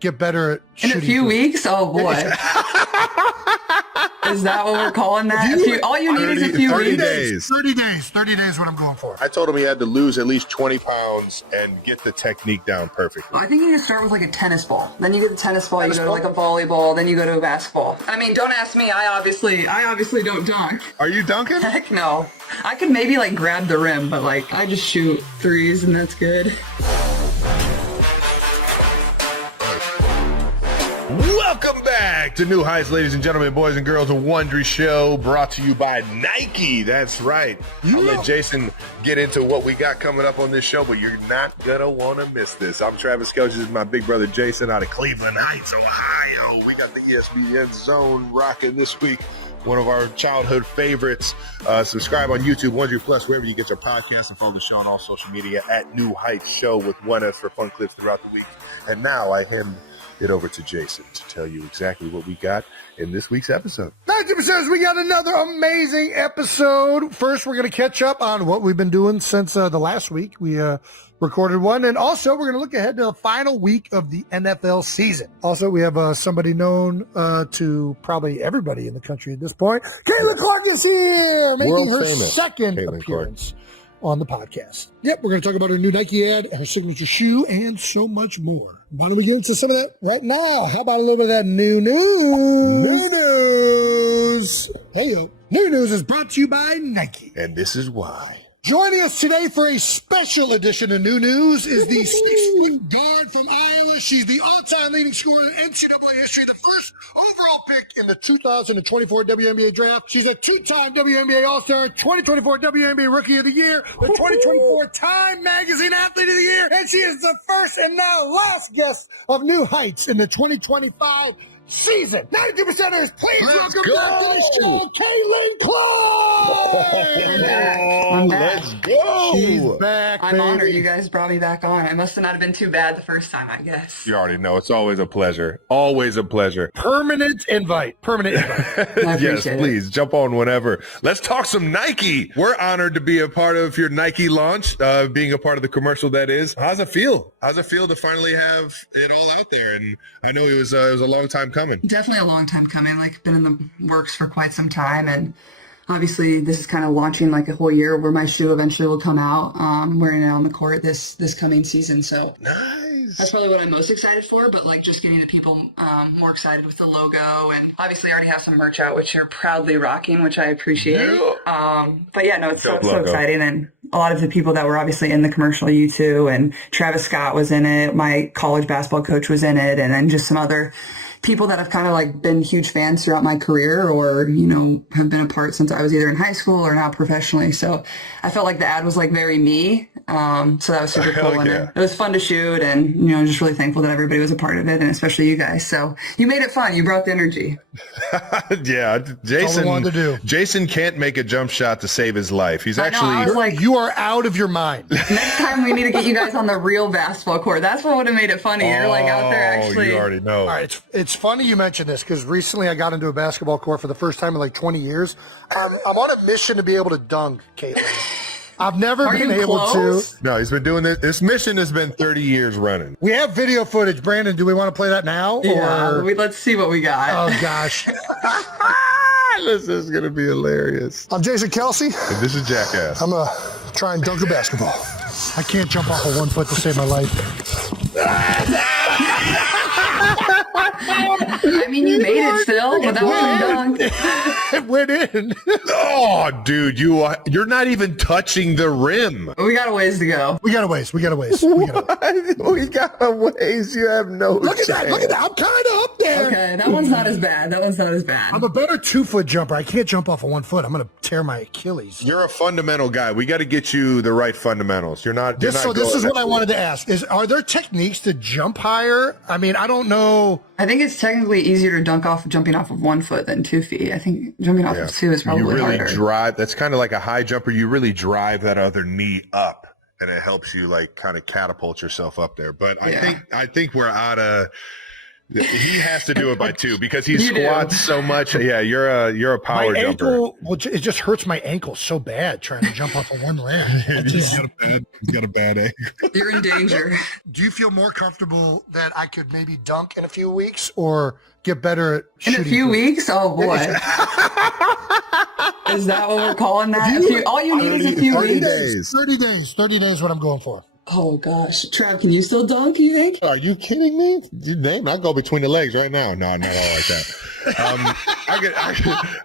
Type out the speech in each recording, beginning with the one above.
get better at in shooting a few threes. weeks. Oh boy. Is that what we're calling that? All you need is a few 30 weeks. days. 30 days what I'm going for. I told him he had to lose at least 20 pounds and get the technique down perfectly. I think you need to start with like a tennis ball. Then you get the tennis ball, you go to like a volleyball, then you go to a basketball. I mean, don't ask me. I obviously don't dunk. Are you dunking? Heck no. I could maybe like grab the rim, but like I just shoot threes and that's good. Welcome back to New Heights, ladies and gentlemen, boys and girls, a Wondery show brought to you by Nike. That's right. I'll let Jason get into what we got coming up on this show, but you're not going to want to miss this. I'm Travis Kelce. This is my big brother Jason out of Cleveland Heights, Ohio. We got the ESPN Zone rocking this week. One of our childhood favorites. Subscribe on YouTube, Wondery Plus, wherever you get your podcasts, and follow the show on all social media at New Heights Show with one S for fun clips throughout the week. And now I hand it over to Jason to tell you exactly what we got in this week's episode. 90%, we got another amazing episode. First, we're going to catch up on what we've been doing since the last week. We recorded one. And also, we're going to look ahead to the final week of the NFL season. Also, we have somebody known to probably everybody in the country at this point. Caitlin Clark is here, making her second appearance on the podcast. Yep, we're going to talk about her new Nike ad, her signature shoe, and so much more. Why don't we get into some of that right now? How about a little bit of that new news? Hey, yo. New news is brought to you by Nike. And this is why. Joining us today for a special edition of New News is the 6-foot guard from Iowa. She's the all-time leading scorer in NCAA history, the first overall pick in the 2024 WNBA draft. She's a two-time WNBA All-Star, 2024 WNBA Rookie of the Year, the 2024 Time Magazine Athlete of the Year, and she is the first and now last guest of New Heights in the 2025 season. 92%ers, please welcome back to the show, Caitlin Clark! I'm back. Let's go. She's back, I'm baby. honored you guys brought me back on. It must have not have been too bad the first time, I guess. You already know. It's always a pleasure. Always a pleasure. Permanent invite. I Yes, appreciate please jump on whenever. Let's talk some Nike. We're honored to be a part of your Nike launch, being a part of the commercial that is. How's it feel? How's it feel to finally have it all out there? And I know it was a long time coming. Definitely a long time coming, like been in the works for quite some time, and obviously this is kind of launching like a whole year where my shoe eventually will come out. Wearing it on the court this coming season, so Nice. that's probably what I'm most excited for, but like just getting the people more excited with the logo, and obviously I already have some merch out which you're proudly rocking, which I appreciate. But yeah, no, it's so exciting, and a lot of the people that were obviously in the commercial, you too, and Travis Scott was in it, my college basketball coach was in it, and then just some other people that have kind of like been huge fans throughout my career, or, you know, have been a part since I was either in high school or now professionally. So I felt like the ad was like very me. So that was super cool. And it was fun to shoot, and, you know, just really thankful that everybody was a part of it, and especially you guys. So you made it fun. You brought the energy. Yeah. All we wanted to do. Jason can't make a jump shot to save his life. He's actually like, You are out of your mind. next time we need to get you guys on the real basketball court. That's what would have made it funny. You're like out there actually. You already know. All right, it's funny you mentioned this because recently I got into a basketball court for the first time in like 20 years. I'm on a mission to be able to dunk, Caitlin. I've never been able to. No, he's been doing this. This mission has been 30 years running. We have video footage. Brandon, do we want to play that now? Yeah, Or? let's see what we got. Oh, gosh. This is going to be hilarious. I'm Jason Kelsey. And this is Jackass. I'm going to try and dunk a basketball. I can't jump off of 1 foot to save my life. I mean, you made it still, but that wasn't done. It went in. Oh, dude, you're not even touching the rim. We got a ways to go. We got a ways. We got a ways. You have no Look at that. Look at that. I'm kind of up there. Okay, that one's not as bad. I'm a better 2 foot jumper. I can't jump off of 1 foot. I'm going to tear my Achilles. You're a fundamental guy. We got to get you the right fundamentals. This is what I wanted to ask. Are there techniques to jump higher? I mean, I don't know. I think it's technically easier to jumping off of 1 foot than 2 feet. I think jumping off of 2 is probably harder. You really harder. drive. That's kind of like a high jumper. You really drive that other knee up, and it helps you like kind of catapult yourself up there. But I think we're out of He has to do it by 2 because he You squats do. so much. Yeah, you're a power My jumper. ankle, well, it just hurts my ankle so bad trying to jump off of one leg. He's got a bad ankle. You're in danger. Do you feel more comfortable that I could maybe dunk in a few weeks or get better at In shooting? a few weeks? Oh boy. Is that what we're calling that? All you need is a few 30 weeks. days. 30 days. 30 days what I'm going for. Oh gosh. Trav, can you still dunk, you think? Are you kidding me? I go between the legs right now. No, not all like that.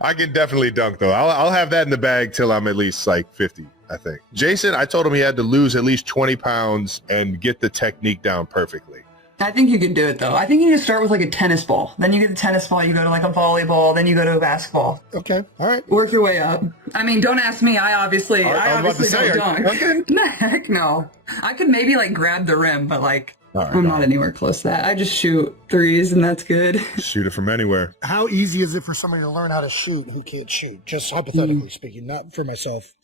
I can definitely dunk though. I'll have that in the bag till I'm at least like 50, I think. Jason, I told him he had to lose at least 20 pounds and get the technique down perfectly. I think you can do it though. I think you need to start with like a tennis ball. Then you get the tennis ball, you go to like a volleyball, then you go to a basketball. Okay. All right. Work your way up. I mean, don't ask me. I obviously I was about to say, don't dunk. Heck no. I could maybe like grab the rim, but like I'm not anywhere close to that. I just shoot threes and that's good. Shoot it from anywhere. How easy is it for somebody to learn how to shoot who can't shoot? Just hypothetically speaking, not for myself.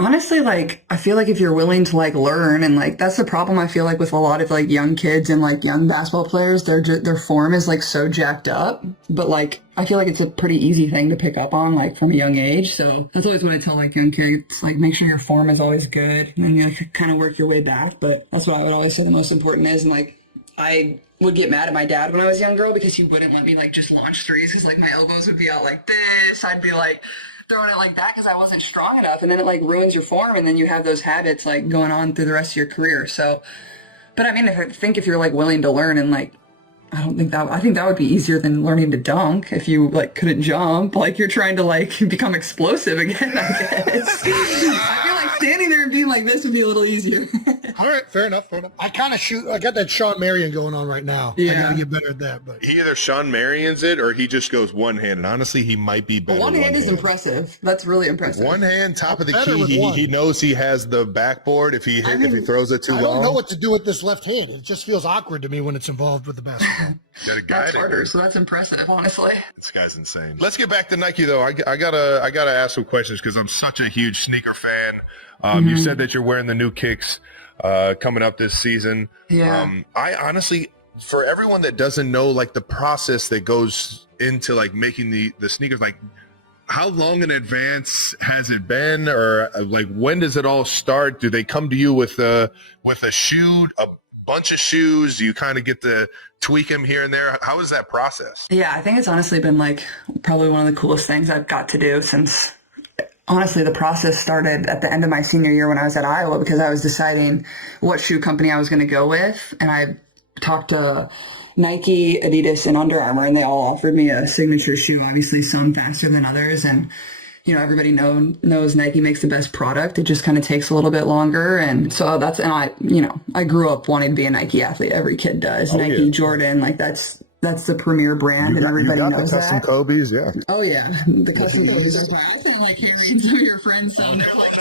Honestly, like, I feel like if you're willing to like learn and like, that's the problem I feel like with a lot of like young kids and like young basketball players, their form is like so jacked up, but like, I feel like it's a pretty easy thing to pick up on like from a young age. So that's always what I tell like young kids, like make sure your form is always good and then you like, kind of work your way back. But that's what I would always say the most important is. And like, I would get mad at my dad when I was a young girl because he wouldn't let me like just launch threes because like my elbows would be out like this. I'd be like throwing it like that because I wasn't strong enough, and then it like ruins your form, and then you have those habits like going on through the rest of your career. So, but I mean, if you're like willing to learn and like, I think that would be easier than learning to dunk if you like couldn't jump. Like you're trying to like become explosive again, I guess. I feel like standing there and being like this would be a little easier. All right, fair enough. I kind of shoot. I got that Sean Marion going on right now. I Yeah. gotta get better at that. But He either Sean Marion's it or he just goes one-handed. Honestly, he might be better. One hand is impressive. That's really impressive. One hand, top of the Better with key. one. He knows he has the backboard if he throws it too I long. don't know what to do with this left hand. It just feels awkward to me when it's involved with the basketball. Got a guy That's harder, so that's impressive, honestly. This guy's insane. Let's get back to Nike though. I gotta ask some questions because I'm such a huge sneaker fan. You said that you're wearing the new kicks coming up this season. Yeah. I honestly, for everyone that doesn't know like the process that goes into like making the sneakers, like how long in advance has it been, or like when does it all start? Do they come to you with a shoe, a bunch of shoes? Do you kind of get to tweak them here and there? How is that process? Yeah, I think it's honestly been like probably one of the coolest things I've got to do since honestly the process started at the end of my senior year when I was at Iowa, because I was deciding what shoe company I was going to go with. And I talked to Nike, Adidas, and Under Armour, and they all offered me a signature shoe, obviously some faster than others. And you know, everybody knows Nike makes the best product. It just kind of takes a little bit longer. And so I grew up wanting to be a Nike athlete. Every kid does. Nike, yeah. Jordan, like that's the premier brand, and everybody knows that. Custom Kobe's, yeah. Oh yeah, the custom Kobe's are fine. I think like Haley and some of your friends, so they're like,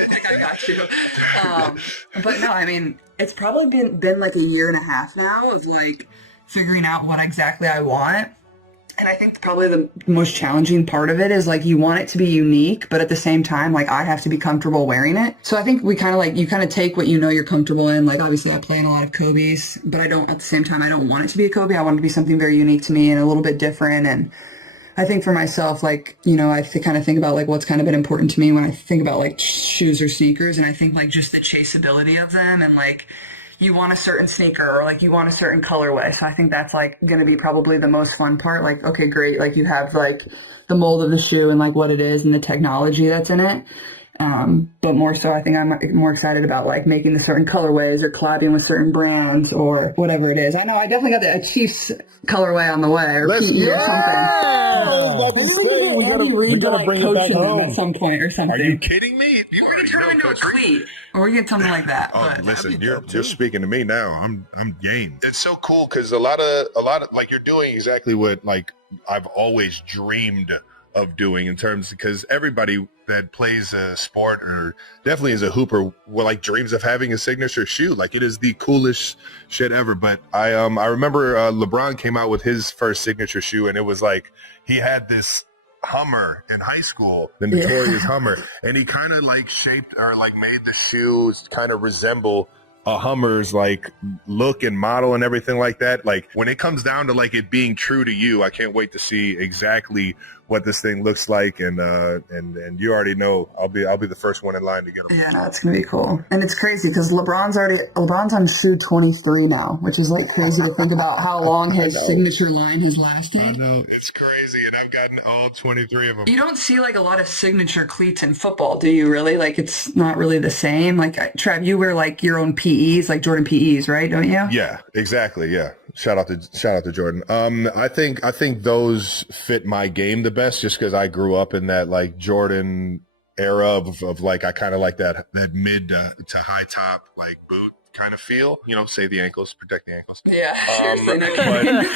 I think I got you. But no, I mean, it's probably been like a year and a half now of like figuring out what exactly I want. And I think probably the most challenging part of it is like you want it to be unique, but at the same time, like I have to be comfortable wearing it. So I think you kind of take what you know you're comfortable in. Like obviously I play in a lot of Kobe's, but at the same time, I don't want it to be a Kobe. I want it to be something very unique to me and a little bit different. And I think for myself, like, you know, I kind of think about like what's kind of been important to me when I think about like shoes or sneakers. And I think like just the chaseability of them, and like, you want a certain sneaker or like you want a certain colorway. So I think that's like going to be probably the most fun part. Like, okay, great. Like you have like the mold of the shoe and like what it is and the technology that's in it. But more so, I think I'm more excited about like making the certain colorways or collabing with certain brands or whatever it is. I know I definitely got the Chiefs colorway on the way. Or Let's something. We gotta bring it back home at some point or something. Are you kidding me? We're gonna turn into a tweet, or we get something like that. Oh, but listen, you're speaking to me now. I'm game. It's so cool because a lot of like you're doing exactly what like I've always dreamed of doing in terms, because everybody that plays a sport or definitely is a hooper like dreams of having a signature shoe. Like it is the coolest shit ever. But I remember LeBron came out with his first signature shoe, and it was like he had this Hummer in high school, the notorious Hummer, and he kind of like shaped or like made the shoes kind of resemble a Hummer's like look and model and everything like that. Like when it comes down to like it being true to you, I can't wait to see exactly what this thing looks like, and you already know I'll be the first one in line to get them. Yeah, no, it's gonna be cool, and it's crazy because LeBron's on shoe 23 now, which is like crazy to think about how long his signature line has lasted. I know, it's crazy, and I've gotten all 23 of them. You don't see like a lot of signature cleats in football, do you? Really? Like it's not really the same. Like Trav, you wear like your own PEs, like Jordan PEs, right? Don't you? Yeah, exactly. Yeah. Shout out to Jordan. I think those fit my game the best just because I grew up in that like Jordan era of like I kind of like that mid to high top like boot kind of feel. You know, save the ankles, protect the ankles. Yeah, seriously.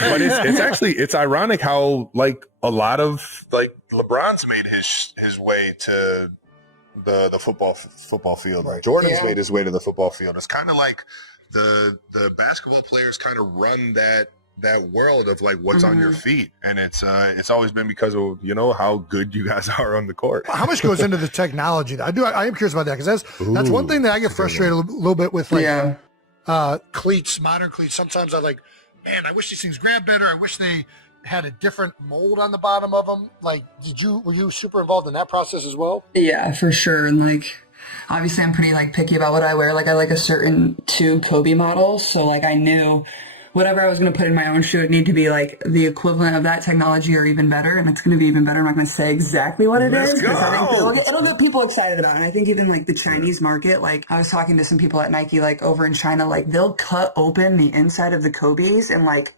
But it's actually ironic how like a lot of like LeBron's made his way to the football field. Right. Jordan's made his way to the football field. It's kind of like the basketball players kind of run that world of like what's on your feet, and it's always been because of how good you guys are on the court. How much goes into the technology? I am curious about that because that's one thing that I get frustrated a little bit with, like cleats, modern cleats. Sometimes I'm like, man, I wish these things grabbed better. I wish they had a different mold on the bottom of them. Like, were you super involved in that process as well? Yeah, for sure. And like, obviously I'm pretty like picky about what I wear. Like I like a certain 2 Kobe models. So like I knew whatever I was going to put in my own shoe, it need to be like the equivalent of that technology or even better. And it's going to be even better. I'm not going to say exactly what it is. It'll get people excited about it. And I think even like the Chinese market, like I was talking to some people at Nike, like over in China, like they'll cut open the inside of the Kobe's and like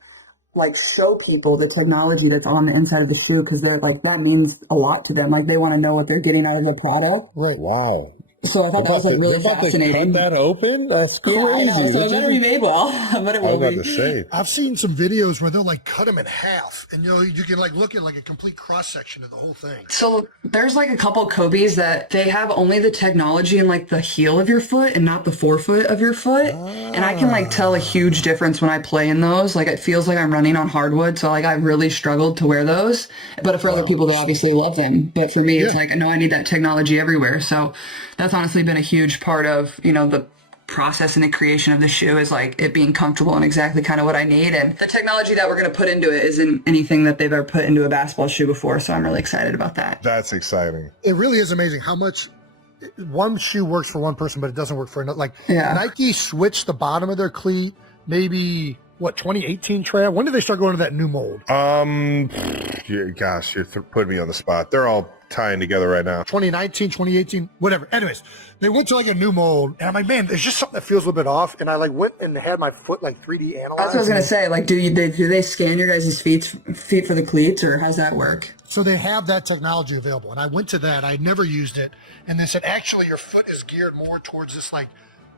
show people the technology that's on the inside of the shoe. Cause they're like, that means a lot to them. Like they want to know what they're getting out of the product. Right. Wow. So I thought that was like really fascinating. Cut that open? That's crazy. Yeah, I know. So it better be made well. But it will be. I've seen some videos where they'll like cut them in half, and you can like look at like a complete cross section of the whole thing. So there's like a couple Kobe's that they have only the technology in like the heel of your foot and not the forefoot of your foot. And I can like tell a huge difference when I play in those. Like it feels like I'm running on hardwood. So like I really struggled to wear those. But for other people, they obviously love them. But for me, it's like, I know I need that technology everywhere. So that's honestly been a huge part of, the process and the creation of the shoe is like it being comfortable and exactly kind of what I need. And the technology that we're going to put into it isn't anything that they've ever put into a basketball shoe before. So I'm really excited about that. That's exciting. It really is amazing how much one shoe works for one person, but it doesn't work for another. Like Nike switched the bottom of their cleat, maybe 2018, Trav? When did they start going to that new mold? Gosh, you're putting me on the spot. They're all tying together right now. 2019, 2018, whatever. Anyways, they went to like a new mold, and I'm like, man, there's just something that feels a little bit off. And I like went and had my foot like 3D analyzed. That's what I was gonna say. Like, do they scan your guys' feet for the cleats, or how's that work? So they have that technology available, and I went to that. I never used it, and they said actually your foot is geared more towards this like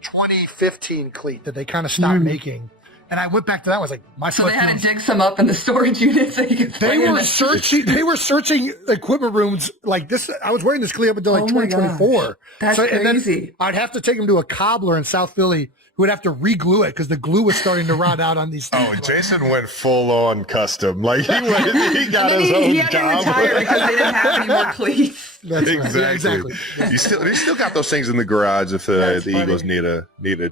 2015 cleat that they kind of stopped making. And I went back to that. I was like, So they had to dig some up in the storage unit so you could play in it. They were searching equipment rooms like this. I was wearing this cleat up until like 2024. That's crazy. And then I'd have to take them to a cobbler in South Philly who would have to re-glue it because the glue was starting to rot out on these things. Oh, Jason went full on custom. Like he got his own he had to retire because they didn't have any more cleats. That's exactly. Right. Exactly. You still got those things in the garage if the Eagles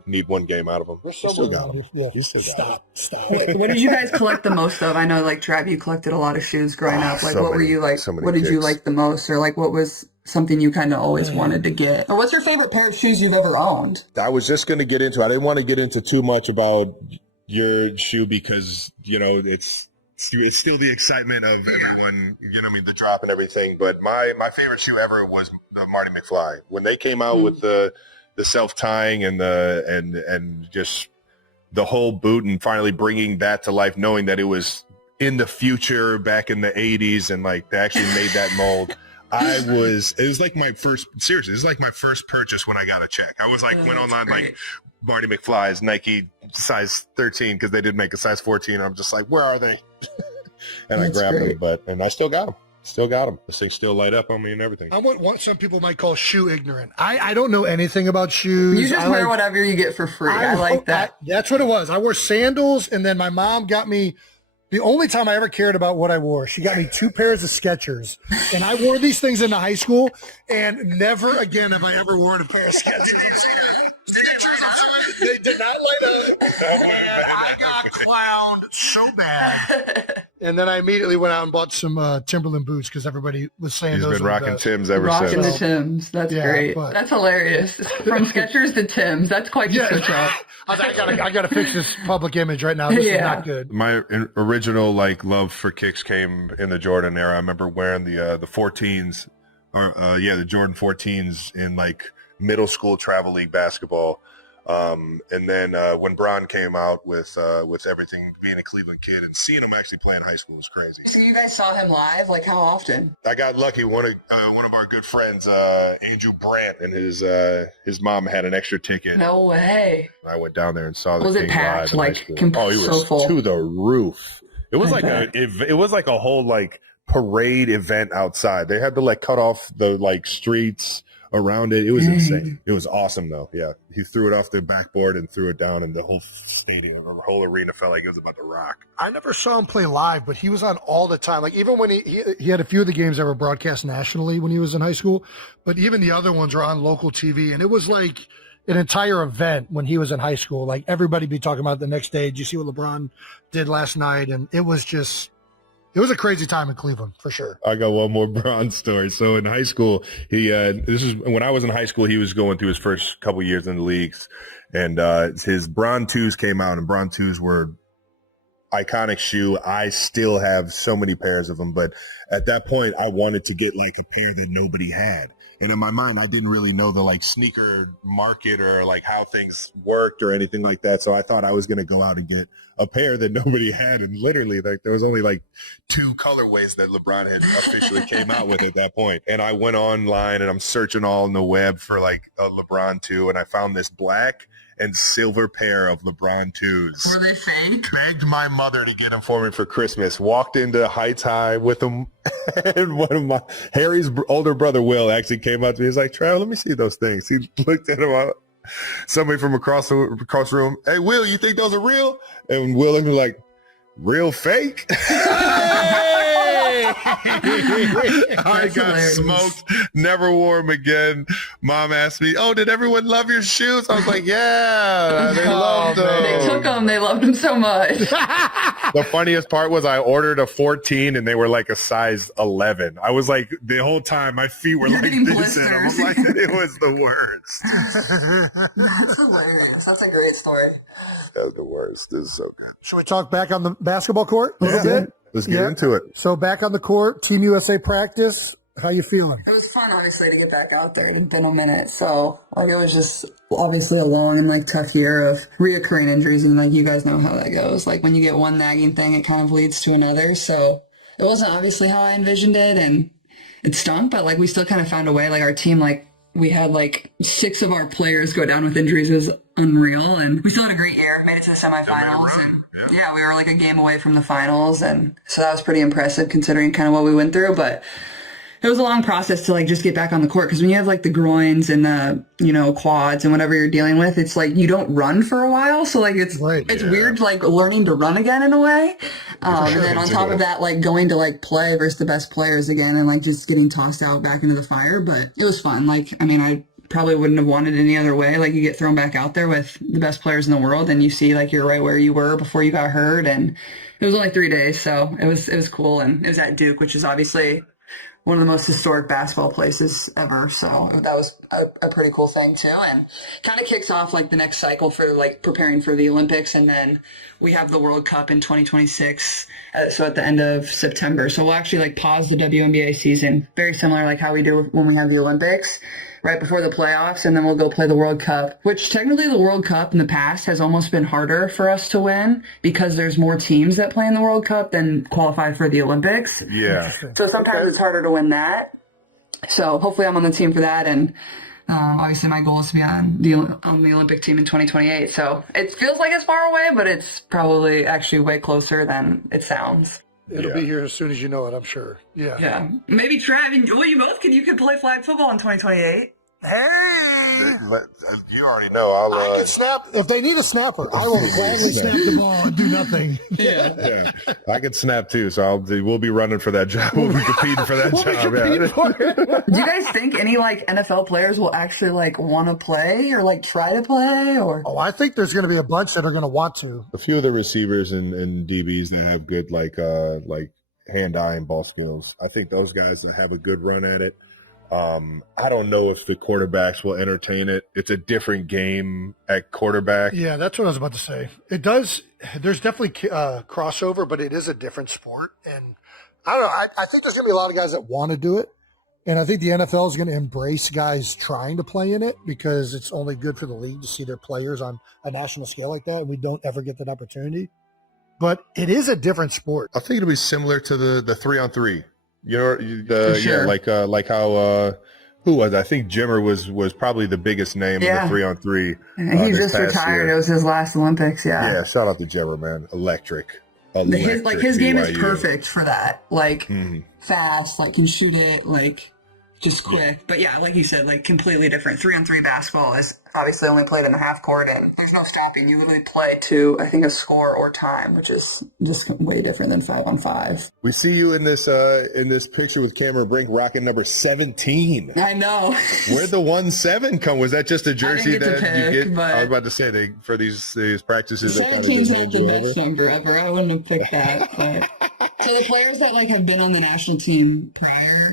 need one game out of them. You still got them. Yeah. Stop. What did you guys collect the most of? I know, like Trav, you collected a lot of shoes growing up. Like, what were you like? What did you like the most, or like what was something you kind of always wanted to get? Or what's your favorite pair of shoes you've ever owned? I was just going to get into. I didn't want to get into too much about your shoe because it's still the excitement of everyone, the drop and everything. But my favorite shoe ever was the Marty McFly. When they came out with the self-tying and just the whole boot and finally bringing that to life, knowing that it was in the future back in the 80s and like they actually made that mold. It was like my first purchase when I got a check. I was like, went online like Marty McFly's Nike size 13 because they did make a size 14. I'm just like, where are they? And I grabbed them, and I still got them. This thing still light up on me and everything. I'm what some people might call shoe ignorant. I don't know anything about shoes. You just wear whatever you get for free. I like that. That's what it was. I wore sandals, and then my mom got me. The only time I ever cared about what I wore, she got me 2 pairs of Skechers, and I wore these things into high school, and never again have I ever worn a pair of Skechers. They did not light up. I got clowned so bad. And then I immediately went out and bought some Timberland boots because everybody was saying He's those been were the rocking best. Timbs ever Rocking since. the Timbs. That's great. but- That's hilarious. From Skechers to Timbs. That's quite the switch up. I was like, I gotta fix this public image right now. This is not good. My original love for kicks came in the Jordan era. I remember wearing the 14s, the Jordan 14s in like middle school travel league basketball. And then when Bron came out with everything, being a Cleveland kid and seeing him actually play in high school was crazy. So you guys saw him live? Like how often? I got lucky. One of our good friends, Andrew Brandt, and his mom had an extra ticket. No way. I went down there and saw the Was it King packed? live in Like, high school. com- Oh, he so was full? to the roof. It was I like bet. it was like a whole like parade event outside. They had to like cut off the like streets around it. It was insane. It was awesome though. Yeah, he threw it off the backboard and threw it down, and the whole stadium, the whole arena felt like it was about to rock. I never saw him play live, but he was on all the time. Like even when he had a few of the games that were broadcast nationally when he was in high school, but even the other ones were on local TV, and it was like an entire event when he was in high school. Like everybody be talking about it the next day. Did you see what LeBron did last night? And it was a crazy time in Cleveland for sure. I got one more Bron story. So in high school, this is when I was in high school, he was going through his first couple years in the leagues, and his Bron 2s came out, and Bron 2s were iconic shoe. I still have so many pairs of them, but at that point I wanted to get like a pair that nobody had. And in my mind, I didn't really know the like sneaker market or like how things worked or anything like that. So I thought I was going to go out and get a pair that nobody had. And literally like there was only like 2 colorways that LeBron had officially came out with at that point. And I went online and I'm searching all on the web for like a LeBron 2. And I found this black and silver pair of LeBron 2s. Were they fake? Begged my mother to get them for me for Christmas. Walked into Heights High with them. And one of Harry's older brother, Will, actually came up to me. He's like, Trav, let me see those things. He looked at them. Somebody from across the room. Hey, Will, you think those are real? And Will looked like, real fake? I got hilarious. smoked. Never wore them again. Mom asked me, "Oh, did everyone love your shoes?" I was like, "Yeah, they loved them." They took them. They loved them so much. The funniest part was I ordered a 14 and they were like a size 11. I was like, the whole time my feet were You're like getting this, and I was like, it was the worst. That's hilarious. That's a great story. That was the worst. This is so good. Should we talk back on the basketball court a little bit? Let's get into it. So back on the court, Team USA practice. How you feeling? It was fun, obviously, to get back out there. It'd been a minute. So, like, it was just obviously a long and, like, tough year of reoccurring injuries. And, like, you guys know how that goes. Like, when you get one nagging thing, it kind of leads to another. So, it wasn't obviously how I envisioned it. And it stunk, but, like, we still kind of found a way. Like, our team, like, we had, like, 6 of our players go down with injuries. It was unreal. And we still had a great year. Made it to the semifinals. And, yeah, we were, like, a game away from the finals. And so that was pretty impressive considering kind of what we went through. But it was a long process to like just get back on the court because when you have like the groins and the, you know, quads and whatever you're dealing with, it's like you don't run for a while. So like it's weird like learning to run again in a way. And then on top of that, like going to like play versus the best players again and like just getting tossed out back into the fire. But it was fun. Like, I mean, I probably wouldn't have wanted it any other way. Like you get thrown back out there with the best players in the world and you see like you're right where you were before you got hurt. And it was only 3 days. So it was cool. And it was at Duke, which is obviously one of the most historic basketball places ever. So that was a pretty cool thing too. And kind of kicks off like the next cycle for like preparing for the Olympics. And then we have the World Cup in 2026. So at the end of September. So we'll actually like pause the WNBA season. Very similar like how we do when we have the Olympics right before the playoffs. And then we'll go play the World Cup, which technically the World Cup in the past has almost been harder for us to win because there's more teams that play in the World Cup than qualify for the Olympics. Yeah. So sometimes it's harder to win that. So hopefully I'm on the team for that. And obviously my goal is to be on the Olympic team in 2028. So it feels like it's far away, but it's probably actually way closer than it sounds. It'll be here as soon as you know it, I'm sure. Yeah. Yeah. Maybe Trav, well, you both you could play flag football in 2028. Hey! You already know. I can snap. If they need a snapper, I will gladly snap the ball and do nothing. Yeah, I can snap too. So we'll be running for that job. We'll be competing for that job. Do you guys think any like NFL players will actually like want to play or like try to play or? Oh, I think there's going to be a bunch that are going to want to. A few of the receivers and DBs that have good like hand-eye and ball skills. I think those guys that have a good run at it. I don't know if the quarterbacks will entertain it. It's a different game at quarterback. Yeah, that's what I was about to say. It does. There's definitely crossover, but it is a different sport. And I don't know. I think there's going to be a lot of guys that want to do it. And I think the NFL is going to embrace guys trying to play in it because it's only good for the league to see their players on a national scale like that. And we don't ever get that opportunity. But it is a different sport. I think it'll be similar to the 3-on-3. You know, sure. yeah, like how who was I think Jimmer was probably the biggest name in the 3-on-3. He just retired. It was his last Olympics. Yeah, shout out to Jimmer, man. Electric. His game is perfect for that. Like fast, like can shoot it, like just quick. But yeah, like you said, like completely different. 3-on-3 basketball is obviously only played in the half court, and there's no stopping. You literally play to, I think, a score or time, which is just way different than 5-on-5. We see you in this picture with Cameron Brink rocking number 17. I know. Where'd the 1-7 come? Was that just a jersey that you get? But I was about to say for these practices. 17's not the best number ever. I wouldn't have picked that. But so the players that like have been on the national team prior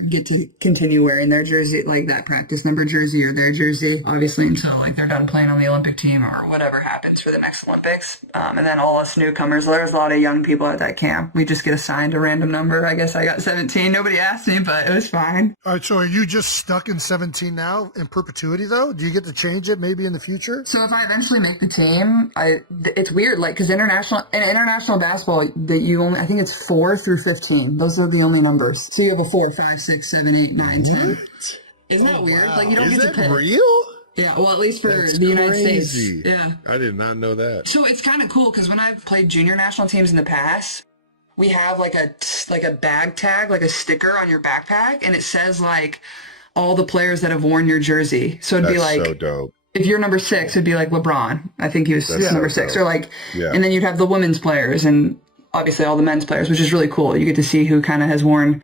get to continue wearing their jersey, like that practice number jersey or their jersey, obviously until like they're done playing on the Olympic team or whatever happens for the next Olympics. And then all us newcomers, there's a lot of young people at that camp. We just get assigned a random number. I guess I got 17. Nobody asked me, but it was fine. All right, so are you just stuck in 17 now in perpetuity, though? Do you get to change it maybe in the future? So if I eventually make the team, it's weird, like, because international basketball, I think it's 4 through 15. Those are the only numbers. So you have a 4, 5, 6, 7, 8, 9, 10. What? Isn't that weird? Wow. Like, you don't Is get to that pick. real? Yeah, well, at least for That's the United crazy. States. Yeah. I did not know that. So it's kind of cool because when I've played junior national teams in the past, we have like a bag tag, like a sticker on your backpack, and it says like all the players that have worn your jersey. So it'd be like, so dope. If you're number 6, it'd be like LeBron. I think he was number 6. Or like, and then you'd have the women's players and obviously all the men's players, which is really cool. You get to see who kind of has worn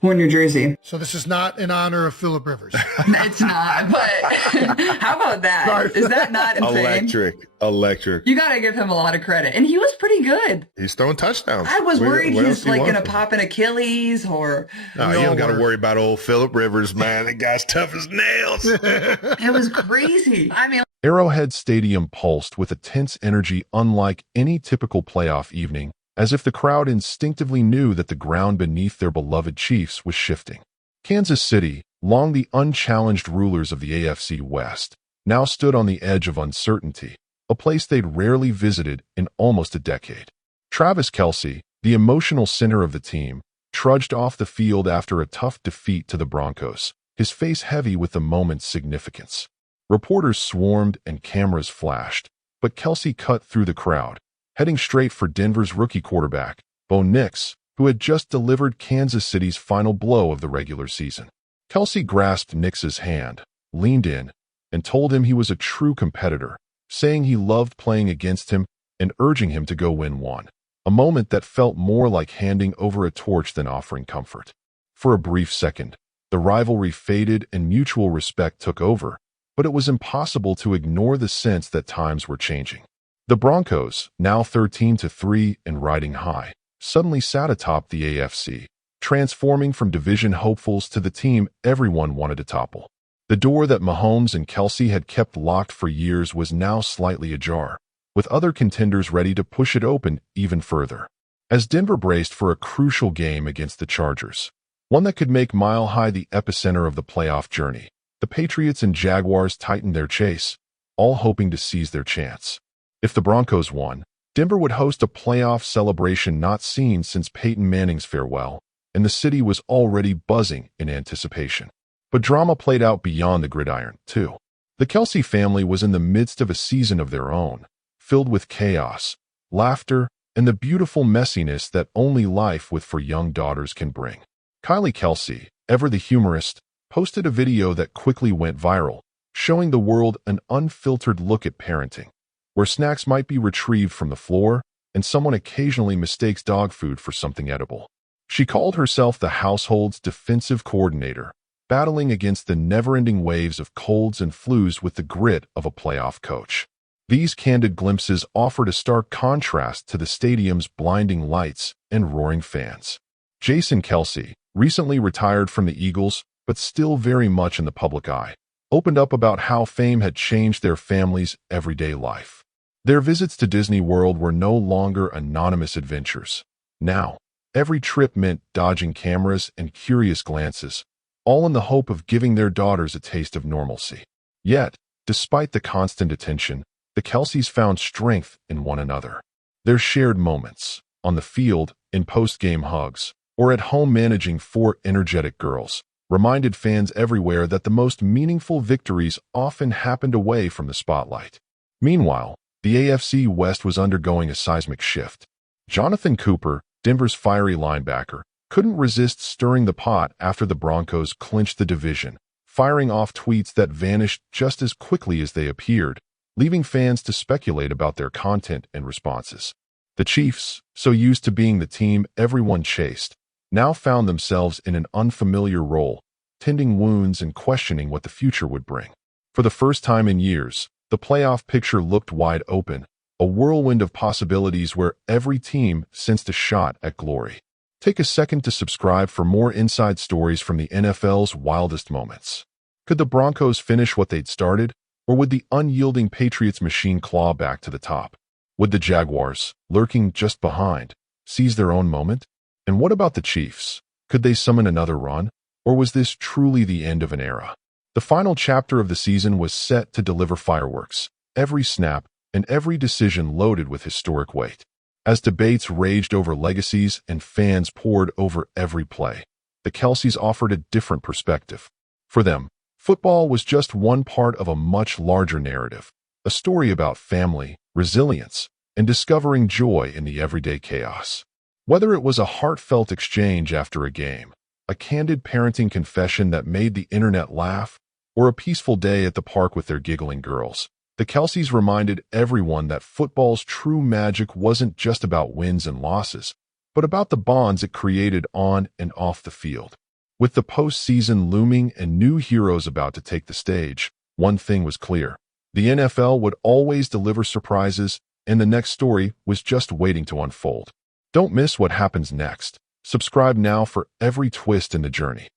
your jersey. So this is not in honor of Phillip Rivers. It's not, but how about that? Sorry. Is that not insane? Electric. You got to give him a lot of credit. And he was pretty good. He's throwing touchdowns. I was worried he's like going to pop an Achilles or... No, you don't got to worry about old Phillip Rivers, man. That guy's tough as nails. It was crazy. I mean... Arrowhead Stadium pulsed with a tense energy unlike any typical playoff evening, as if the crowd instinctively knew that the ground beneath their beloved Chiefs was shifting. Kansas City, long the unchallenged rulers of the AFC West, now stood on the edge of uncertainty, a place they'd rarely visited in almost a decade. Travis Kelce, the emotional center of the team, trudged off the field after a tough defeat to the Broncos, his face heavy with the moment's significance. Reporters swarmed and cameras flashed, but Kelsey cut through the crowd, heading straight for Denver's rookie quarterback, Bo Nix, who had just delivered Kansas City's final blow of the regular season. Kelsey grasped Nix's hand, leaned in, and told him he was a true competitor, saying he loved playing against him and urging him to go win one, a moment that felt more like handing over a torch than offering comfort. For a brief second, the rivalry faded and mutual respect took over, but it was impossible to ignore the sense that times were changing. The Broncos, now 13-3 and riding high, suddenly sat atop the AFC, transforming from division hopefuls to the team everyone wanted to topple. The door that Mahomes and Kelsey had kept locked for years was now slightly ajar, with other contenders ready to push it open even further. As Denver braced for a crucial game against the Chargers, one that could make Mile High the epicenter of the playoff journey, the Patriots and Jaguars tightened their chase, all hoping to seize their chance. If the Broncos won, Denver would host a playoff celebration not seen since Peyton Manning's farewell, and the city was already buzzing in anticipation. But drama played out beyond the gridiron, too. The Kelce family was in the midst of a season of their own, filled with chaos, laughter, and the beautiful messiness that only life with 4 young daughters can bring. Kylie Kelsey, ever the humorist, posted a video that quickly went viral, showing the world an unfiltered look at parenting, where snacks might be retrieved from the floor and someone occasionally mistakes dog food for something edible. She called herself the household's defensive coordinator, battling against the never-ending waves of colds and flus with the grit of a playoff coach. These candid glimpses offered a stark contrast to the stadium's blinding lights and roaring fans. Jason Kelsey, recently retired from the Eagles but still very much in the public eye, opened up about how fame had changed their family's everyday life. Their visits to Disney World were no longer anonymous adventures. Now, every trip meant dodging cameras and curious glances, all in the hope of giving their daughters a taste of normalcy. Yet, despite the constant attention, the Kelceys found strength in one another. Their shared moments, on the field, in post-game hugs, or at home managing 4 energetic girls, reminded fans everywhere that the most meaningful victories often happened away from the spotlight. Meanwhile, the AFC West was undergoing a seismic shift. Jonathan Cooper, Denver's fiery linebacker, couldn't resist stirring the pot after the Broncos clinched the division, firing off tweets that vanished just as quickly as they appeared, leaving fans to speculate about their content and responses. The Chiefs, so used to being the team everyone chased, now found themselves in an unfamiliar role, tending wounds and questioning what the future would bring. For the first time in years, the playoff picture looked wide open, a whirlwind of possibilities where every team sensed a shot at glory. Take a second to subscribe for more inside stories from the NFL's wildest moments. Could the Broncos finish what they'd started, or would the unyielding Patriots machine claw back to the top? Would the Jaguars, lurking just behind, seize their own moment? And what about the Chiefs? Could they summon another run, or was this truly the end of an era? The final chapter of the season was set to deliver fireworks, every snap and every decision loaded with historic weight. As debates raged over legacies and fans poured over every play, the Kelceys offered a different perspective. For them, football was just one part of a much larger narrative, a story about family, resilience, and discovering joy in the everyday chaos. Whether it was a heartfelt exchange after a game, a candid parenting confession that made the internet laugh, or a peaceful day at the park with their giggling girls, the Kelceys reminded everyone that football's true magic wasn't just about wins and losses, but about the bonds it created on and off the field. With the postseason looming and new heroes about to take the stage, one thing was clear. The NFL would always deliver surprises, and the next story was just waiting to unfold. Don't miss what happens next. Subscribe now for every twist in the journey.